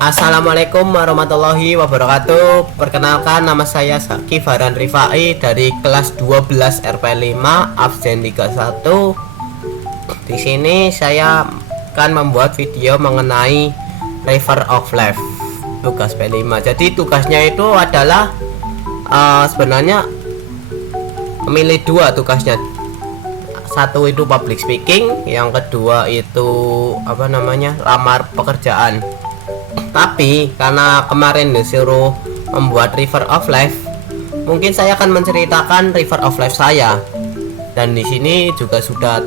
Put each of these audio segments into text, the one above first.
Assalamualaikum warahmatullahi wabarakatuh. Perkenalkan, nama saya Saki Farhan Rifai dari kelas 12 RP5 absen 31. Di sini saya akan membuat video mengenai River of Life tugas P5. Jadi tugasnya itu adalah sebenarnya memilih dua tugasnya. Satu itu public speaking, yang kedua itu lamar pekerjaan. Tapi karena kemarin disuruh membuat River of Life, mungkin saya akan menceritakan River of Life saya. Dan di sini juga sudah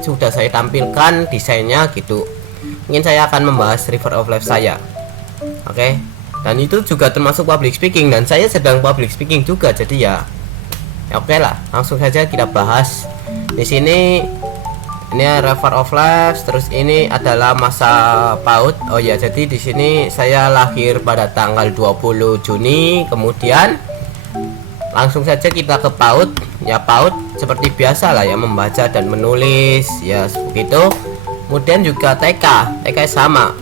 sudah saya tampilkan desainnya gitu. Mungkin saya akan membahas River of Life saya. Oke. Dan itu juga termasuk public speaking, dan saya sedang public speaking juga, jadi ya oke lah, langsung saja kita bahas. Di sini ini River of Life, terus ini adalah masa PAUD. Oh ya, jadi di sini saya lahir pada tanggal 20 Juni. Kemudian langsung saja kita ke PAUD. Ya, PAUD seperti biasa lah ya, membaca dan menulis ya begitu. Kemudian juga TK sama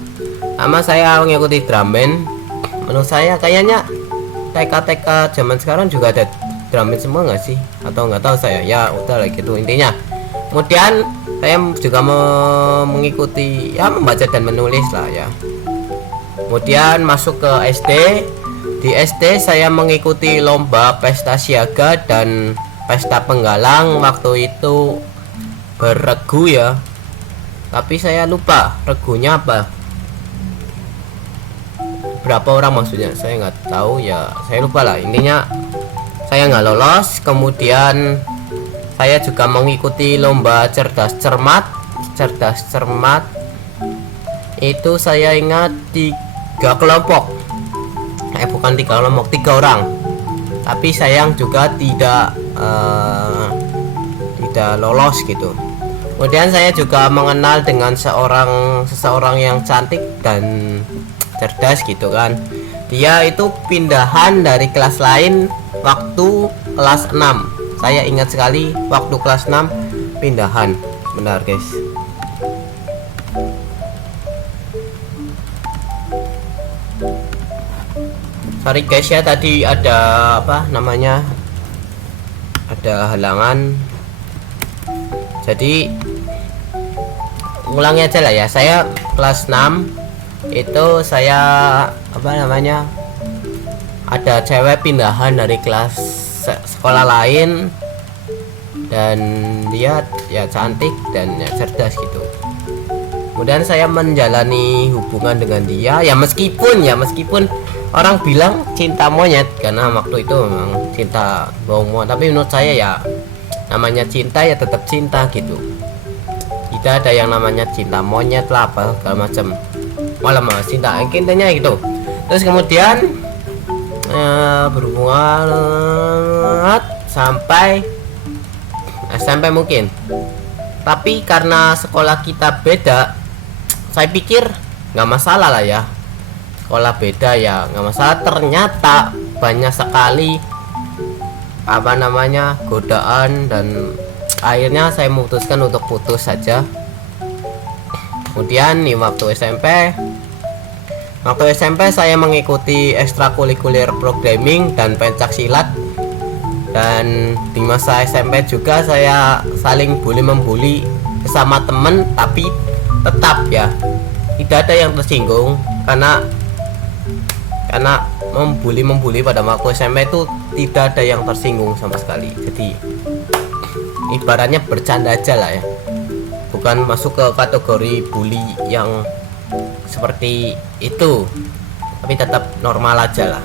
saya mengikuti drum band. Menurut saya kayaknya TK zaman sekarang juga ada drum band semua nggak sih, atau nggak tahu saya ya, udah lah gitu intinya. Kemudian saya juga mengikuti ya membaca dan menulis lah ya. Kemudian masuk ke SD. Di SD saya mengikuti lomba pesta siaga dan pesta penggalang. Waktu itu berregu ya, tapi saya lupa regunya apa, berapa orang maksudnya saya nggak tahu ya, saya lupa lah, intinya saya nggak lolos. Kemudian saya juga mengikuti lomba cerdas cermat itu saya ingat 3 kelompok, bukan 3 kelompok, 3 orang, tapi sayang juga tidak lolos gitu. Kemudian saya juga mengenal dengan seseorang yang cantik dan cerdas gitu kan. Dia itu pindahan dari kelas lain waktu kelas 6. Saya ingat sekali waktu kelas 6 pindahan. Benar guys. Sorry guys ya, tadi ada ada halangan. Jadi ulangi aja lah ya. Saya kelas 6 itu saya ada cewek pindahan dari kelas sekolah lain, dan dia ya cantik dan ya cerdas gitu. Kemudian saya menjalani hubungan dengan dia ya, meskipun orang bilang cinta monyet, karena waktu itu memang cinta bohong, tapi menurut saya ya namanya cinta ya tetap cinta gitu. Tidak ada yang namanya cinta monyet lah apa segala macam, malah cinta intinya gitu. Terus kemudian berhubungan sampai SMP mungkin, tapi karena sekolah kita beda, saya pikir nggak masalah lah ya, sekolah beda ya nggak masalah. Ternyata banyak sekali godaan, dan akhirnya saya memutuskan untuk putus saja. Kemudian di waktu SMP saya mengikuti ekstrakurikuler programming dan pencak silat. Dan di masa SMP juga saya saling membuli sama temen, tapi tetap ya tidak ada yang tersinggung, karena membuli pada waktu SMP itu tidak ada yang tersinggung sama sekali. Jadi ibaratnya bercanda aja lah ya, bukan masuk ke kategori bully yang seperti itu, tapi tetap normal aja lah.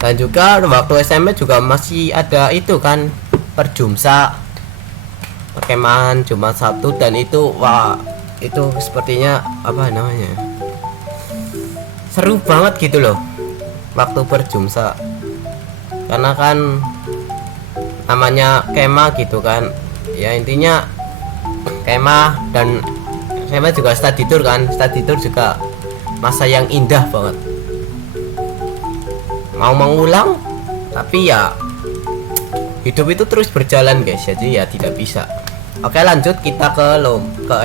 Dan juga waktu SMP juga masih ada itu kan, perjumsa, perkemahan Jumat Sabtu, dan itu itu sepertinya seru banget gitu loh waktu perjumsa, karena kan namanya kemah gitu kan ya, intinya kemah. Dan saya juga study tour juga masa yang indah banget, mau mengulang tapi ya hidup itu terus berjalan guys, jadi ya tidak bisa. Oke, lanjut kita ke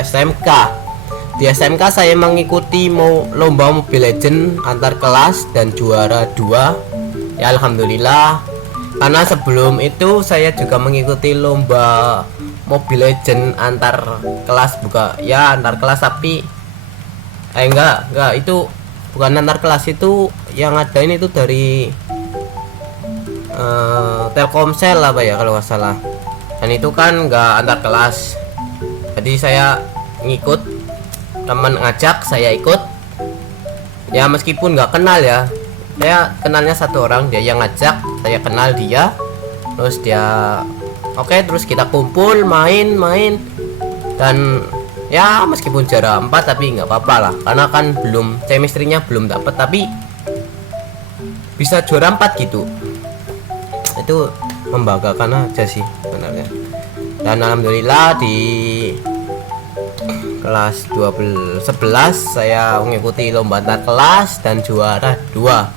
SMK. Di SMK saya mengikuti lomba Mobile Legend antar kelas dan juara 2. Ya alhamdulillah. Karena sebelum itu saya juga mengikuti lomba Mobile Legend antar kelas, antar kelas, tapi enggak itu bukan antar kelas, itu yang ada ini tuh dari Telkomsel apa ya kalau nggak salah, dan itu kan nggak antar kelas. Jadi saya ngikut, teman ngajak saya ikut ya, meskipun nggak kenal ya, saya kenalnya satu orang, dia yang ngajak, saya kenal dia, terus dia oke, terus kita kumpul main dan ya meskipun juara 4 tapi nggak apa-apa lah, karena kan belum chemistry-nya belum dapat, tapi bisa juara 4 gitu, itu membanggakan aja sih sebenarnya. Dan alhamdulillah di kelas 11 saya mengikuti lomba antar kelas dan juara 2.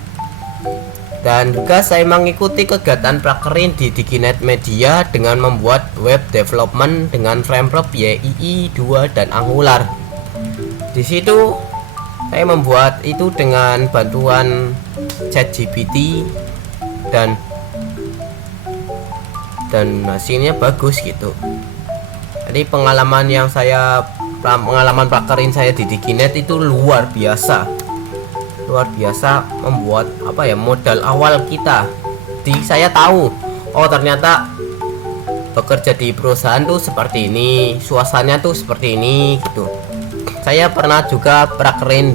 Dan juga saya mengikuti kegiatan prakerin di Diginet Media dengan membuat web development dengan framework YII 2 dan Angular. Di situ saya membuat itu dengan bantuan ChatGPT dan hasilnya bagus gitu. Jadi pengalaman prakerin saya di Diginet itu luar biasa membuat modal awal kita. Jadi saya tahu, oh ternyata bekerja di perusahaan tuh seperti ini, suasananya tuh seperti ini gitu. Saya pernah juga prakerin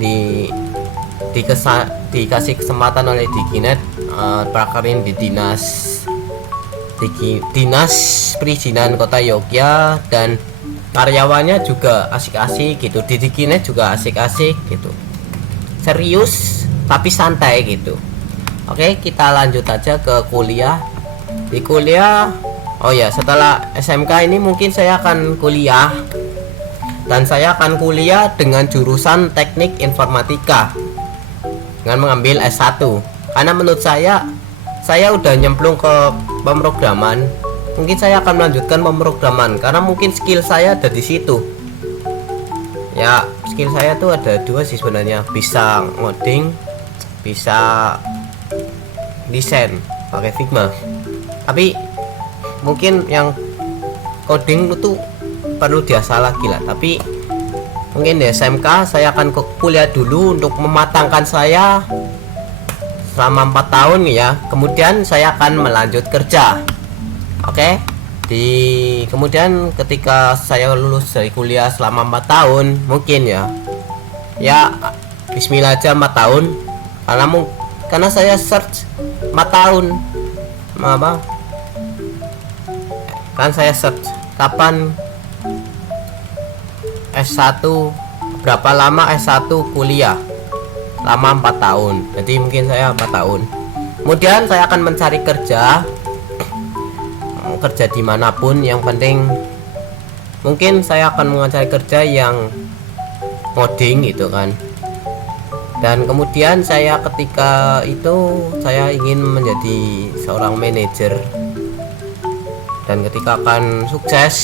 dikasih kesempatan oleh Diginet prakerin di dinas perizinan Kota Yogyakarta, dan karyawannya juga asik-asik gitu. Di Diginet juga asik-asik gitu, serius tapi santai gitu. Oke, kita lanjut aja ke kuliah. Di kuliah, oh ya, setelah SMK ini mungkin saya akan kuliah, dan saya akan kuliah dengan jurusan teknik informatika dengan mengambil S1, karena menurut saya udah nyemplung ke pemrograman. Mungkin saya akan melanjutkan pemrograman karena mungkin skill saya ada di situ. Ya, skill saya tuh ada 2 sih sebenarnya, bisa ngoding, bisa desain pakai Figma. Tapi mungkin yang coding itu perlu diasah lagi lah. Tapi mungkin di SMK saya akan kuliah dulu untuk mematangkan saya selama 4 tahun ya. Kemudian saya akan melanjut kerja. Oke. Kemudian ketika saya lulus dari kuliah selama 4 tahun, mungkin ya bismillah aja 4 tahun, karena saya search 4 tahun kan saya search kapan S1, berapa lama S1 kuliah, selama 4 tahun. Jadi mungkin saya 4 tahun. Kemudian saya akan mencari kerja dimanapun, yang penting mungkin saya akan mencari kerja yang ngoding gitu kan. Dan kemudian ketika itu saya ingin menjadi seorang manajer, dan ketika akan sukses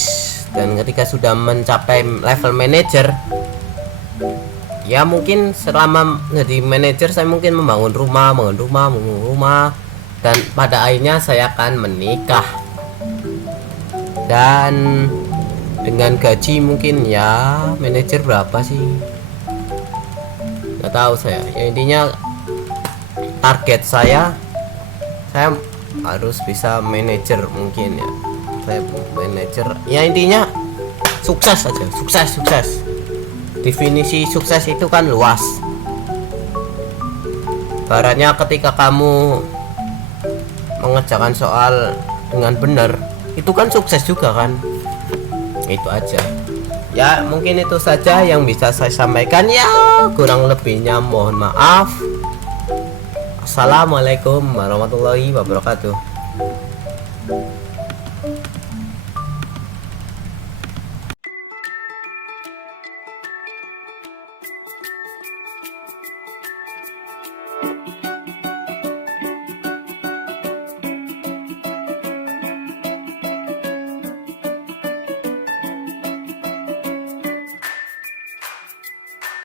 dan ketika sudah mencapai level manajer, ya mungkin selama menjadi manajer saya mungkin membangun rumah, dan pada akhirnya saya akan menikah. Dan dengan gaji mungkin ya manajer berapa sih, nggak tahu saya ya. Intinya target saya harus bisa manajer, mungkin ya saya manajer ya. Intinya sukses aja, sukses. Definisi sukses itu kan luas. Baratnya ketika kamu mengerjakan soal dengan benar, itu kan sukses juga kan. Itu aja ya, mungkin itu saja yang bisa saya sampaikan ya, kurang lebihnya mohon maaf. Assalamualaikum warahmatullahi wabarakatuh.